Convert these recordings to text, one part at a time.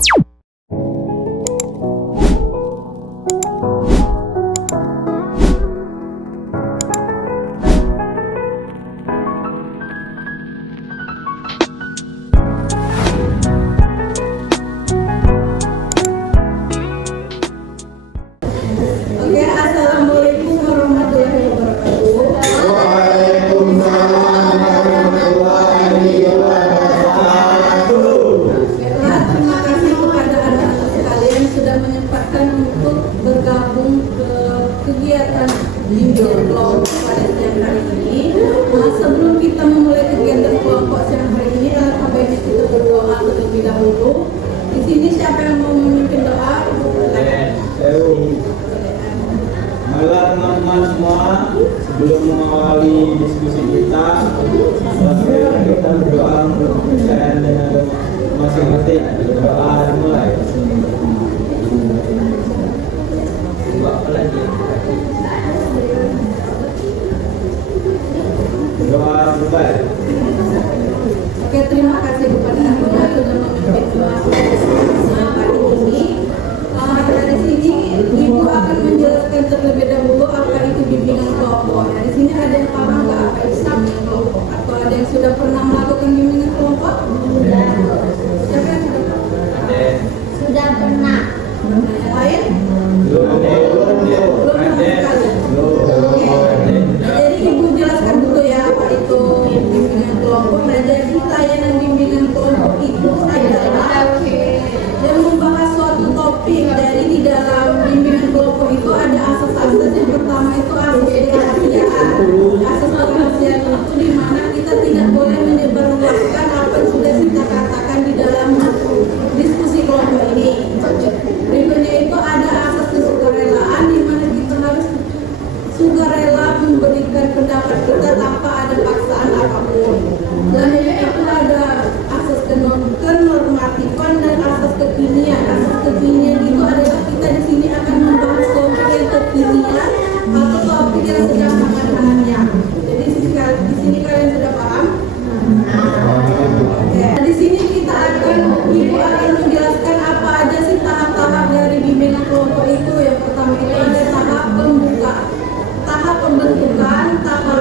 Oke, assalamualaikum warahmatullahi wabarakatuh. Waalaikumsalam warahmatullahi wabarakatuh. Terima kasih kepada anak-anak sekalian sudah menyempatkan untuk bergabung ke kegiatan bimbingan kelompok pada siang hari ini. Sebelum kita memulai kegiatan kelompok siang hari ini, alangkah baiknya kita berdoa terlebih dahulu. Di sini siapa yang mau memimpin doa? Halo teman-teman semua, sebelum mengawali diskusi kita, kita berdoa untuk kepercayaan dengan masing-masing. Doa dimulai. Doa dimulai. Oke, terima kasih kepada Anda sudah memimpin doa siang hari ini. Dari sini Ibu akan menjelaskan terlebih dahulu apa itu bimbingan kelompok. Di sini ada yang paham nggak apa itu bimbingan kelompok? Atau ada yang sudah pernah melakukan bimbingan kelompok? Sudah. Siapa yang sudah pernah? Sudah pernah. Yang lain? Belum Oke. Jadi Ibu jelaskan dulu ya apa itu bimbingan kelompok. Nah, jadi layanan bimbingan kelompok itu adalah yang membahas suatu topik. Dari di dalam bimbingan kelompok itu ada asas-asas. Yang pertama itu asas kerahasiaan. Asas kerahasiaan itu di mana kita tidak boleh menyebarluaskan apa yang sudah kita katakan di dalam diskusi kelompok ini. Berikutnya itu ada asas kesukarelaan di mana kita harus sukarela memberikan pendapat kita tanpa ada paksaan apapun. Selanjutnya itu ada asas kenormatifan dan asas kekinian. Asas kekinian itu adalah kita di sini akan membahas topik yang kekinian atau topik yang sedang hangat-hangatnya. Jadi di sini kalian sudah paham? Oke. Di sini kita Ibu akan menjelaskan apa aja sih tahap-tahap dari bimbingan kelompok itu. Yang pertama itu ada tahap pembukaan, tahap pembentukan, tahap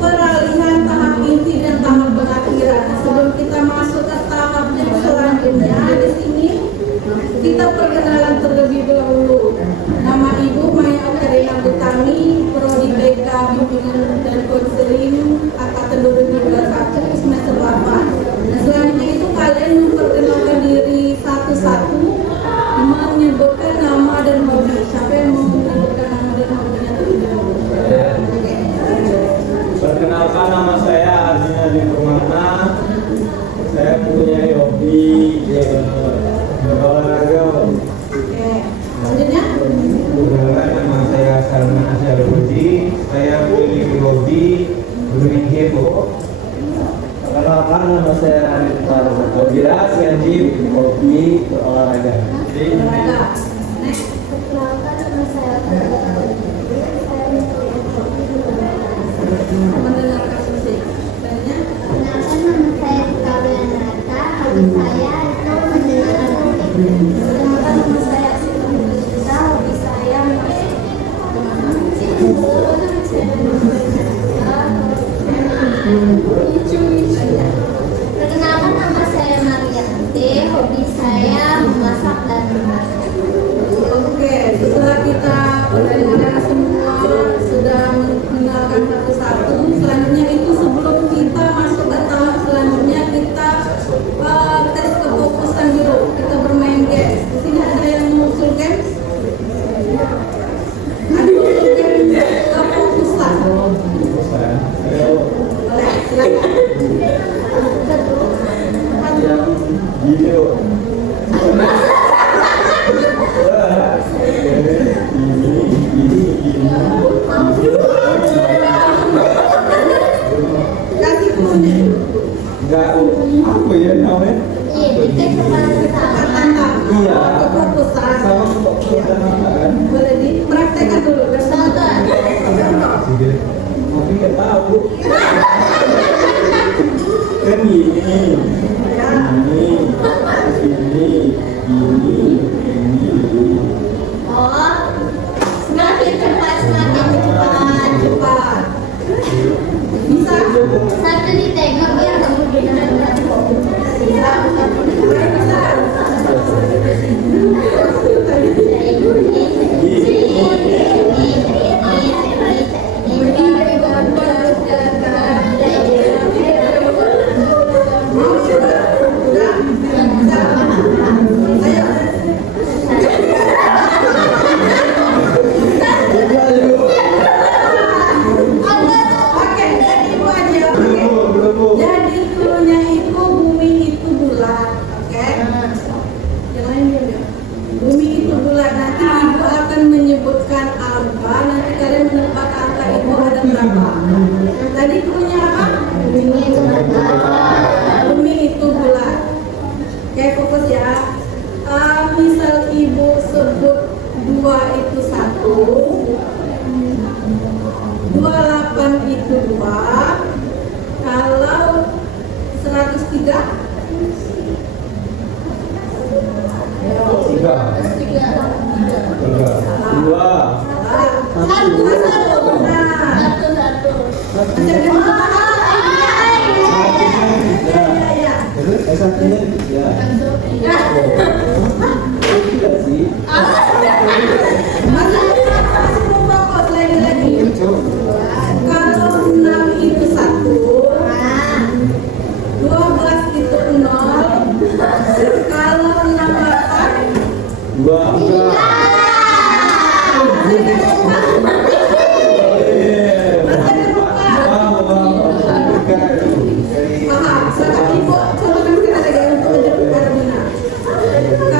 peralihan, tahap inti dan tahap pengakhiran. Sebelum kita masuk ke tahap yang selanjutnya, di sini kita perkenalan terlebih dahulu. Nama Ibu Maya Okarina Butami, Prodi BK Bimbingan dan Konseling Angkatan 2021 semester 8. Nah, selanjutnya itu kalian memperkenalkan diri satu-satu, menyebutkan nama dan hobi. Siapa yang mau menyebutkan nama dan hobinya terlebih dahulu? Perkenalkan, nama saya Arjuna Dimpermana. Saya punya hobi berolahraga. Oke. Selanjutnya? Perkenalkan, nama saya Salman Asyarudi. Saya memiliki hobi bermain game. Perkenalkan, nama saya Arif Hobi ngaji, hobi berolahraga. Olahraga. Next. Perkenalkan, nama saya Mendengarkan musik. Selanjutnya? Perkenalkan, nama saya Kawianata. Hobi saya itu mendengarkan musik. Perkenalkan, nama saya Sita Mulyusa. Hobi saya musik. Perkenalkan, nama saya Marianti. Hobi saya memasak dan memasak. Oke, setelah kita pendengar semua sudah mengenalkan satu-satu, selanjutnya itu sebelum kita masuk ke tahap selanjutnya kita tes kefokusan dulu. Kita bermain games. Di sini ada yang mengusul games? Ada usul games kefokusan. Boleh, silakan. Video. Kasih clue-nya. Enggak, apa ya namanya? Iya, kita Kata-kata. Iya. Kefokusan. Sama kefokusan kan? Boleh dipraktekkan dulu. Contoh. Tapi nggak tahu. Kan gini. Ini. menyebutkan angka, nanti kalian menebak angka itu ada berapa. Tadi punya apa? Bumi itu bulat. Oke, fokus ya. Misal ibu sebut 2 itu 1, 28 itu 2, kalau 103 Tiga. Dua. Satu. Satunya tiga. Tidak sih. Kalau 6 itu 1, 12 itu 0, kalau 68 Dua.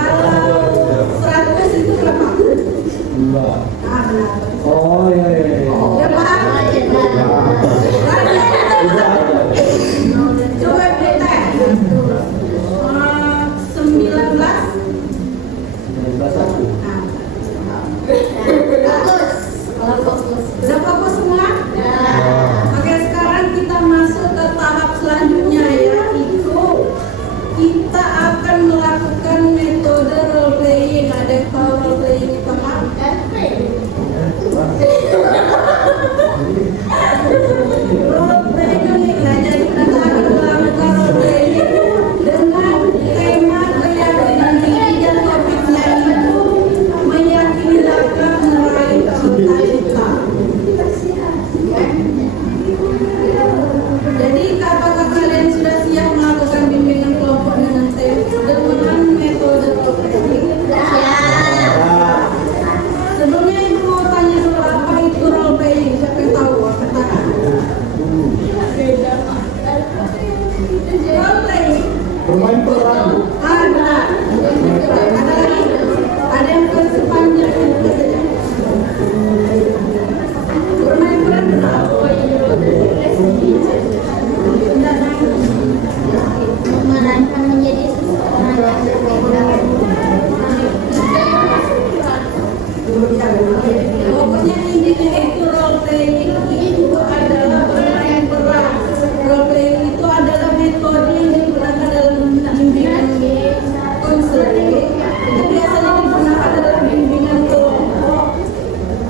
kalau 100 itu berapa? Oh iya iya. Coba kita 19 Udah fokus semua? Oke, sekarang kita masuk ke tahap selanjutnya, yaitu kita akan melakukan metode role playing. Ada yang tahu role playing itu apa? Role playing, nah jadi kita akan melakukan role playing dengan tema keyakinan diri dan topiknya itu meyakini dapat meraih cita-cita. Jadi apakah kalian sudah siap melakukan bimbingan kelompok dengan metode role playing? Sebelumnya ibu mau tanya dulu apa itu role playing? Siapa yang tahu? Angkat tangan. Role playing. Bermain peran. Benar. Ada lagi? Ada yang sepanjang itu saja. Bermain peran benar. Memerankan menjadi seseorang yang berbeda. Pokoknya intinya itu role playing itu adalah bermain peran. Role playing itu adalah metode yang digunakan dalam bimbingan konseling. Itu biasanya digunakan dalam bimbingan kelompok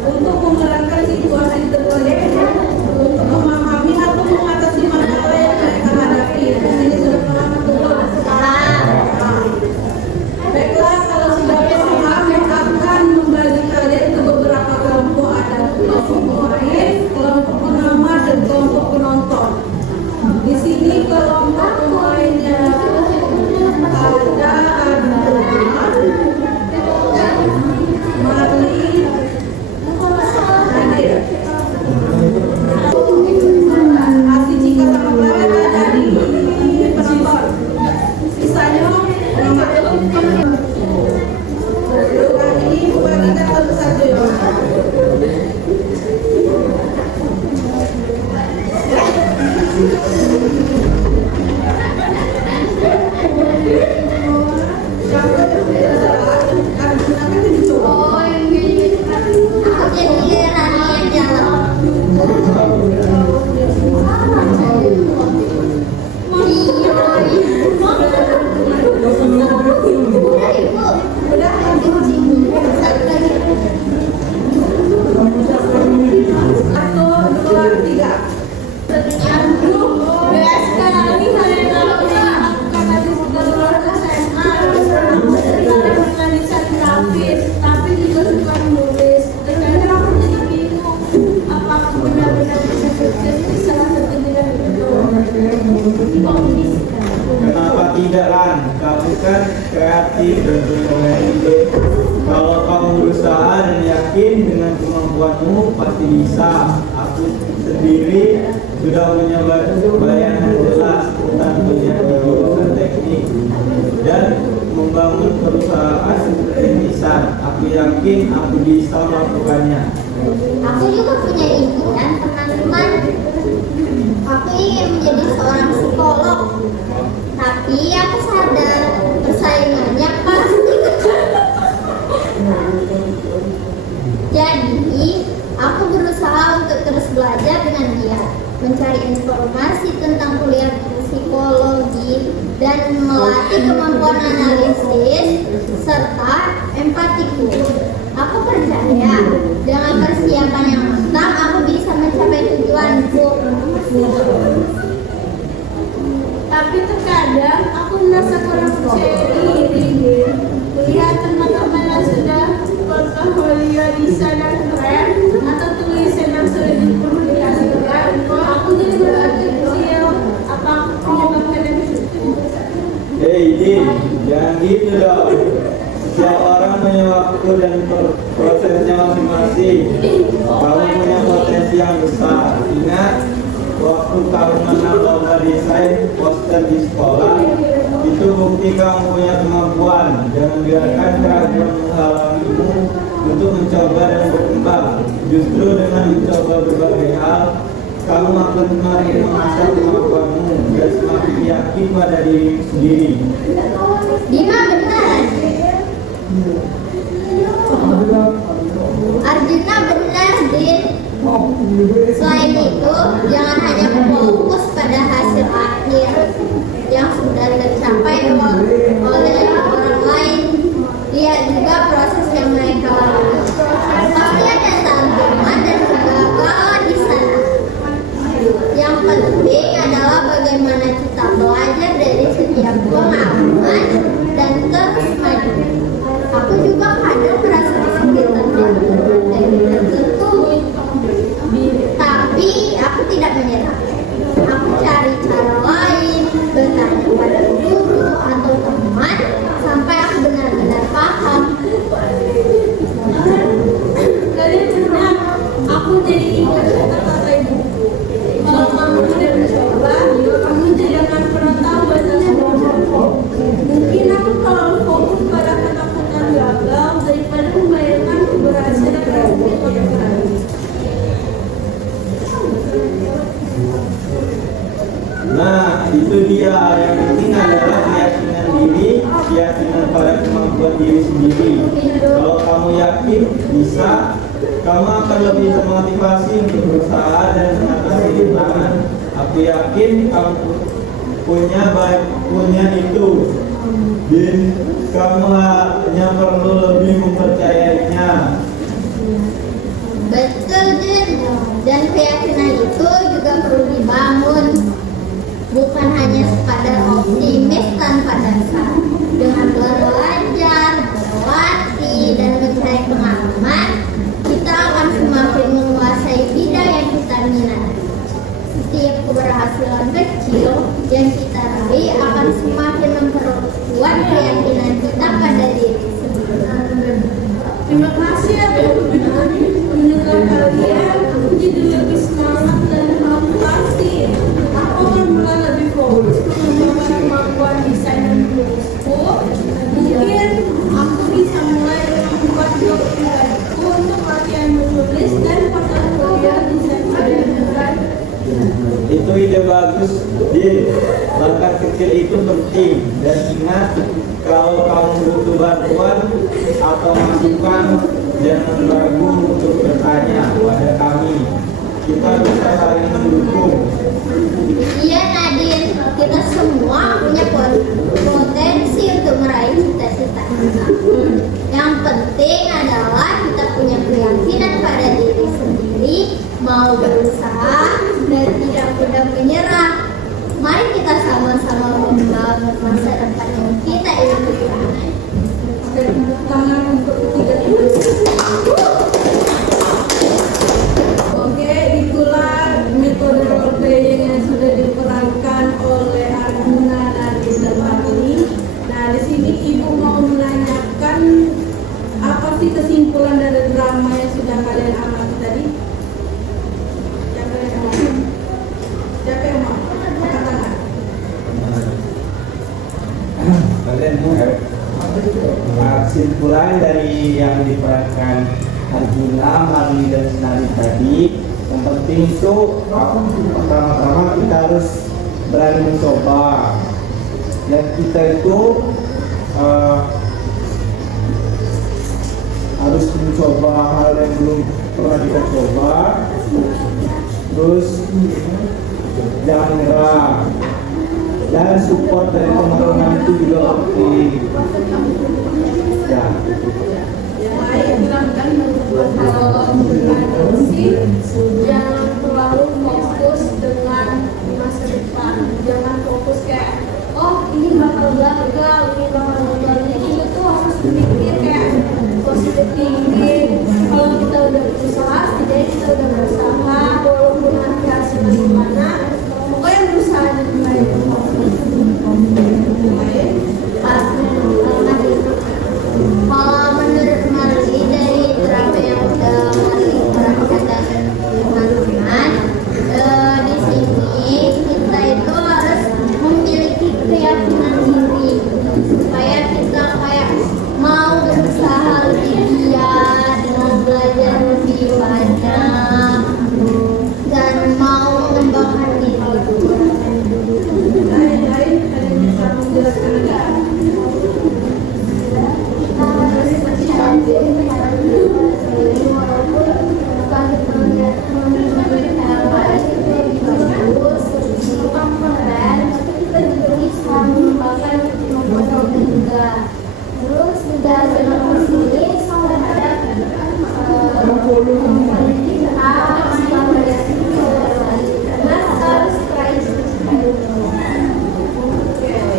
untuk memerankan situasi tertentu, untuk memahami atau mengatasi masalah yang mereka hadapi. Ini sudah paham belum? Baiklah, kalau sudah paham, akan membagi kalian ke beberapa kelompok. Ada kelompok pemain, kelompok pengamat, dan kelompok penonton. Di sini kelompok pemainnya ada Marley, Nadir, Asih Cika sama Clara ada di penonton. Sisanya pengamat. Ini bagikan satu saja ya. Siapa yang salah? Akan gunakan ini coba. Aku jadi Rani yang jalan. Udah Satu lagi. 1, 2, 3. Tapi juga suka menulis. Terkadang aku jadi bingung apakah benar-benar bisa sukses di salah satu bidang itu. Kenapa tidak, Lan? Kamu kan kreatif dan punya ide. Kalau kamu berusaha dan yakin dengan kemampuanmu pasti bisa. Aku sendiri sudah mencoba bayangan jelas tentang dunia jurusan teknik dan membangun perusahaan rintisan. Aku yakin aku bisa melakukannya. Aku juga punya impian, teman-teman. Aku ingin menjadi seorang psikolog. Tapi aku sadar persaingannya pasti ketat. Jadi, aku berusaha untuk terus belajar dengan giat, mencari informasi tentang kuliah psikologi dan melatih kemampuan analisis serta empatiku. Aku percaya dengan persiapan yang matang aku bisa mencapai tujuanku. Tapi terkadang aku merasa kurang percaya diri. Lihat teman-teman yang sudah portofolio bisa dan keren atau tulisan yang sudah dipublikasikan, aku jadi merasa kecil. Apa aku punya bakat yang cukup? Hei Din, jangan gitu dong. Setiap orang punya waktu dan prosesnya masing-masing. Kamu punya potensi yang besar. Ingat, waktu kamu menang lomba desain poster di sekolah, itu bukti kamu punya kemampuan. Jangan biarkan keraguan menghalangimu untuk mencoba dan berkembang. Justru dengan mencoba berbagai hal, kamu akan semakin mengasah kemampuanmu dan semakin yakin pada diri sendiri. Dima benar. Arjuna benar, Din. Selain itu, jangan hanya fokus pada hasil akhir yang sudah tercapai oleh orang lain. Lihat juga proses yang mereka lalui. Pasti ada tantangan dan kegagalan di sana. Yang penting adalah bagaimana kita belajar dari setiap pengalaman dan terus maju. Aku juga kadang merasa kesulitan dari tertentu, tapi aku tidak menyerah. Aku cari cara lain, bertanya pada guru atau teman sampai aku benar-benar paham. Dari benar, aku jadi ingat kata-kata ibuku. Kalau kamu tidak mencoba, kamu tidak akan pernah tahu batas umurmu. Mungkin aku terlalu fokus pada ketakutan gagal daripada membayangkan keberhasilan yang begitu dekat. Nah, itu dia. Yang penting adalah keyakinan diri, keyakinan pada kemampuan diri sendiri. Kalau kamu yakin bisa, kamu akan lebih termotivasi untuk berusaha dan mengatasi rintangan. Aku yakin kamu punya itu. Dan kamu hanya perlu lebih mempercayainya. Betul, Din. Dan keyakinan itu juga perlu dibangun. Bukan hanya sekadar optimis tanpa dasar. Dengan belajar, berlatih, dan mencari pengalaman, kita akan semakin menguasai bidang yang kita minati. Setiap keberhasilan kecil yang kita raih akan semakin memperkuat keyakinan kita pada diri sendiri. Terima kasih ya teman-teman. Mendengar kalian, aku jadi lebih semangat dan motivasi. Aku akan mulai lebih fokus mengembangkan kemampuan desain dan menulisku. Mungkin aku bisa mulai membuat blog pribadiku untuk latihan menulis dan portofolio desain pada. Itu ide bagus, Din. Bakat kecil itu penting. Dan ingat, kalau kamu butuh bantuan atau masukan, jangan ragu untuk bertanya kepada kami. Kita bisa saling mendukung. Iya, Nadine, kita semua punya potensi untuk meraih cita-cita kita. Yang penting adalah kita punya keyakinan pada diri sendiri, mau berusaha dan tidak mudah menyerah. Mari kita sama-sama membangun masa depan yang kita inginkan. Tangan untuk ketiga ibu. Oke, itulah metode role playing yang sudah diperankan oleh Arjuna dan Deswati. Nah, di sini ibu mau menanyakan apa sih kesimpulan dari drama yang sudah kalian amati tadi? Siapa yang mau? Angkat tangan. Kalian Kesimpulan dari yang diperankan Arjuna, Marli dan Sinari tadi, yang penting itu pertama-tama kita harus berani mencoba, dan kita itu harus mencoba hal yang belum pernah kita coba. Terus jangan menyerah, dan support dari teman-teman itu juga penting ya. Yang lain bilang kan Kalau menurut sih, jangan terlalu fokus dengan masa depan. Jangan fokus kayak, oh ini bakal gagal, ini bakal gagal. Jadi itu harus berpikir kayak positive thinking. Kalau kita udah berusaha, setidaknya kita udah berusaha, walaupun nanti hasilnya gimana, pokoknya berusaha dan baik. Kalau menurut Marli dari drama yang udah Marli perankan dan Maluman, di sini kita itu harus memiliki keyakinan diri supaya kita kayak mau berusaha lebih giat, mau belajar lebih banyak, dan mau mengembangkan diri. lain ada yang bisa menjelaskan enggak? Terus udah dalam sini ada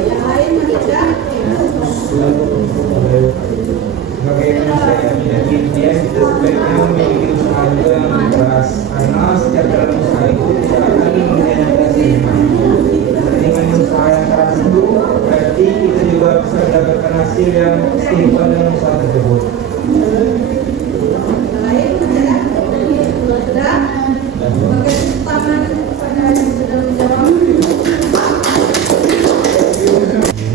Yang lain masih ada? Bagaimana saya yakin dia itu sebaiknya memiliki usaha juga yang keras, karena setiap dalam usaha itu tidak akan mengkhianati hasilnya. Dengan usaha yang keras itu berarti kita juga bisa mendapatkan hasil yang setimpal dengan usaha tersebut. Yang lain masih ada? Sudah? Bagi tangan kepada yang sudah menjawab.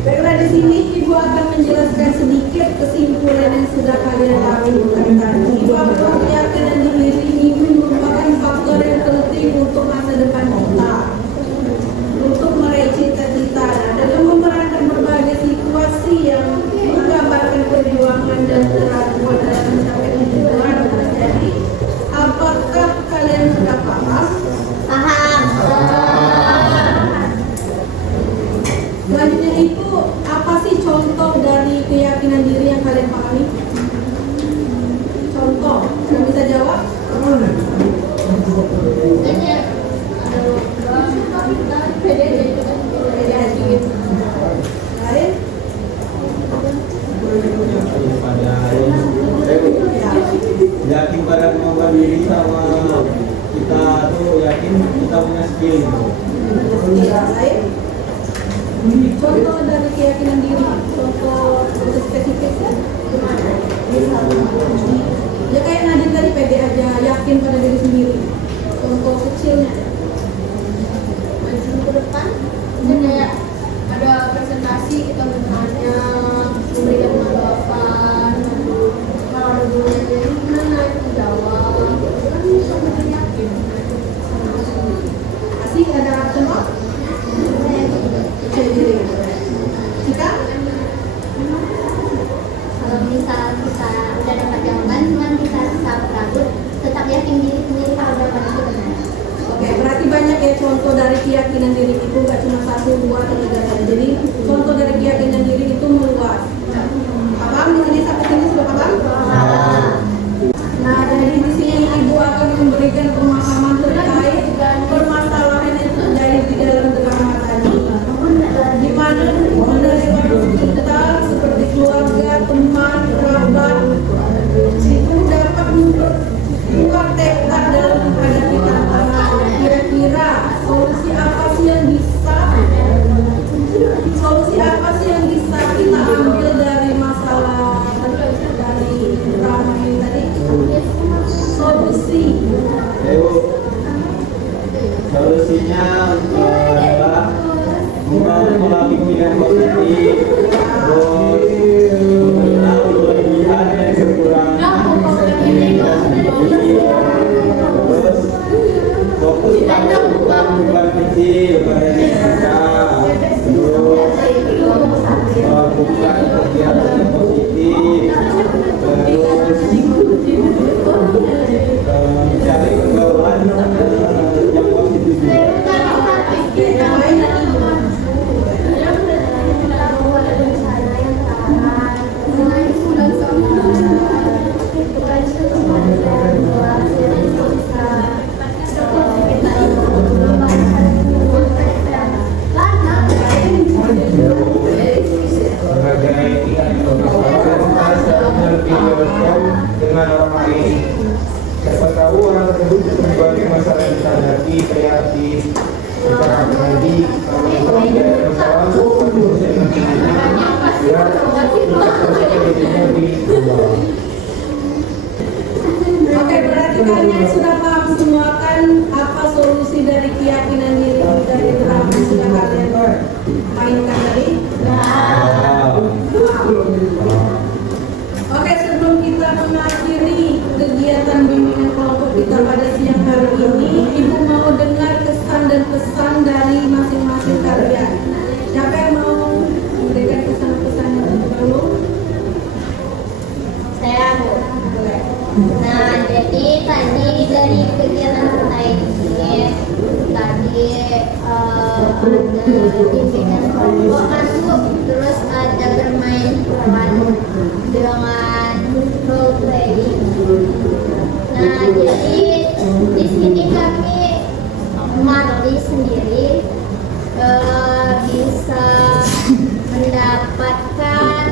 Baiklah, di sini Ibu akan menjelaskan sedikit kesimpulan yang sudah kalian lakukan tadi. Bahwa keyakinan diri ini merupakan faktor yang penting untuk masa depan kita, untuk meraih cita-cita. Dalam memerankan berbagai situasi yang menggambarkan perjuangan dan keraguan dalam mencapai tujuan. Jadi, apakah kalian sudah paham? Selanjutnya itu, apa sih contoh dari keyakinan diri yang kalian pahami? Contoh, yang bisa jawab? Lain? Yakin pada kemampuan diri sama kita tuh yakin kita punya skill. Lain? Contoh dari keyakinan diri, contoh spesifik ya? Gimana? Ya kayak Nadine tadi pede aja, yakin pada diri sendiri. Contoh kecilnya. Maju ke depan, dan kayak ada presentasi kita bertanya, memberikan tanggapan, kalau ada gurunya jadi gimana itu jawab, kan bisa benar yakin. Asik, ada contoh? Jika? Kalau misal kita udah dapat jawaban, cuman kita ragu, tetap yakin diri sendiri kalau jawaban itu benar. Oke, berarti banyak ya contoh dari keyakinan diri itu, gak cuma 1, 2, atau 3 saja. Jadi contoh dari keyakinan diri itu meluas. Paham? Di sini sampai sini sudah paham? Nah, dari di sini Ibu akan memberikan pemahaman terkait permasalahan yang terjadi di dalam drama tadi. Di mana menerima kita seperti keluarga, teman, kerabat itu dapat memperkuat tekad dalam menghadapi tantangan. Kira-kira solusi apa sih yang bisa melakukan kegiatan yang positif, terus mencari pergaulan yang positif juga. Dengan orang lain, siapa tahu orang tersebut sebagai masalah yang kita hadapi, kreatif, bukan medik, kalau tidak ada masalah, biar kita di bawah. Oke, berarti kalian sudah paham semua kan apa solusi dari keyakinan diri dari drama yang sudah kalian mainkan tadi? Oke, sebelum kita mengakhiri kegiatan bimbingan kelompok kita pada siang hari ini, Ibu mau dengar kesan dan pesan dari masing-masing kalian. Siapa yang mau memberikan pesan-pesannya dulu? Saya Bu. Nah, jadi tadi dari kegiatan kita ini tadi ada bimbingan kelompok masuk, terus ada bermain peran dengan role playing. Nah, jadi di sini kami Marli sendiri bisa mendapatkan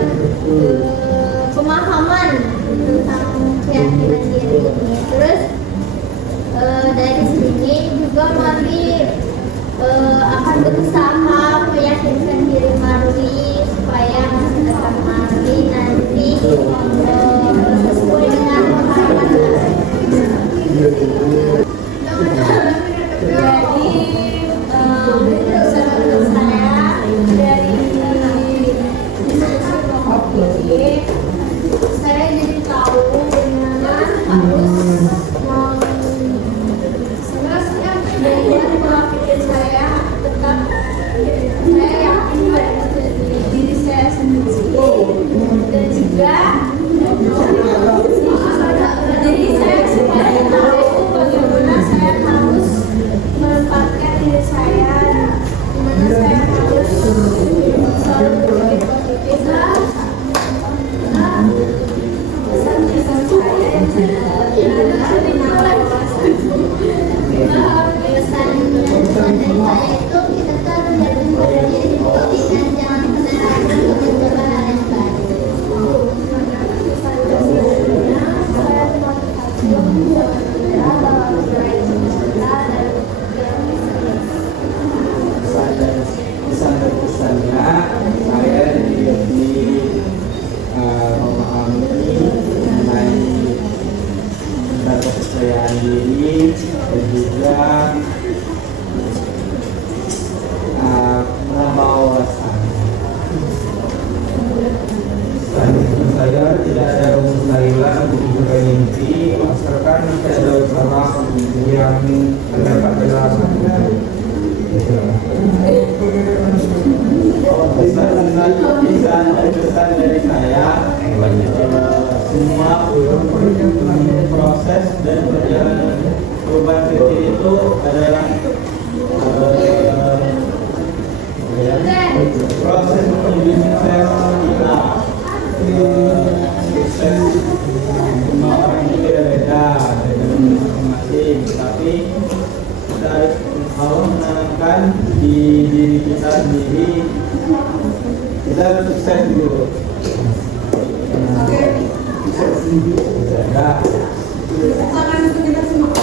pemahaman tentang keyakinan diri ini. Terus dari sini juga Marli akan berusaha meyakinkan diri Marli supaya masa depan Marli nanti sesuai dengan harapan Marli. Jadi pesan saya dari diskusi saya jadi tahu bagaimana harus membuat pola pikir saya tetap saya yakin pada diri saya sendiri dan juga jadi saya supaya tahu bagaimana saya harus menempatkan diri saya, dimana saya harus selalu berpikir positif lah. Pesan-pesan saya yang saya dapatkan dari pesan dari saya itu kita harus yakin pada diri dan jangan pernah ragu mencoba hal yang baru. Saya termotivasi untuk berusaha bahwa saya bisa dan Pesan dan pesannya saya lebih memahami mengenai tentang kepercayaan diri dan juga menambah wawasan. Saya tidak ada rumus lain untuk mencapai mimpi, asalkan kita ada usaha yang terdapat dalam Pesan dari saya, semua proses dan perjalanan perubahan kecil itu adalah proses menuju sukses kita. Sukses semua orang itu beda dengan masing-masing, tapi kita harus menanamkan di diri kita sendiri, kita harus sukses dulu. Sukses dulu. Ya. Tangan untuk kita semua.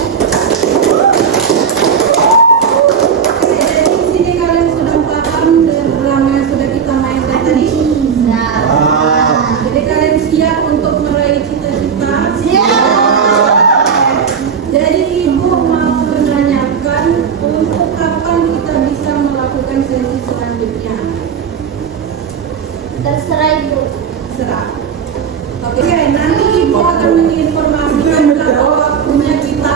Oke, jadi di sini kalian sudah paham dengan drama yang sudah kita mainkan tadi. Jadi kalian siap untuk meraih cita-cita? Jadi Ibu mau menanyakan untuk kapan kita bisa melakukan sesi selanjutnya? terserah Ibu. Serah. Oke, nanti Ibu akan menginformasikan kalau waktunya kita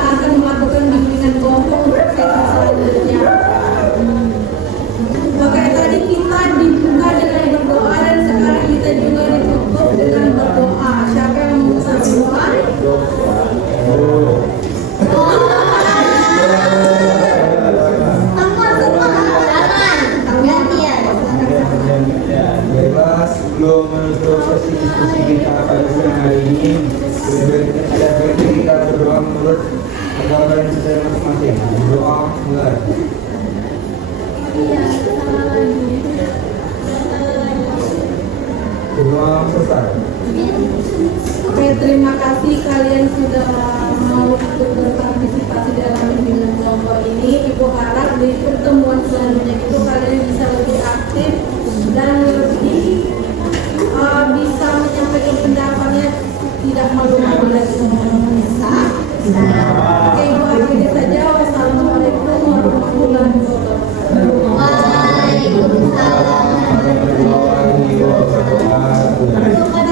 dosa diskusi kita pada siang hari ini. Berarti kita berdoa menurut agama dan secara masing-masing. Doa mulai. Doa selesai. Oke, terima kasih kalian sudah mau untuk berpartisipasi dalam bimbingan kelompok ini. Ibu harap di pertemuan selanjutnya itu kalian bisa lebih aktif dan lebih bisa menyampaikan pendapatnya, tidak malu-malu lagi. Oke, Ibu akhiri saja. Wassalamualaikum warahmatullahi wabarakatuh. Waalaikumsalam. Warahmatullahi wabarakatuh.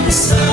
Sun.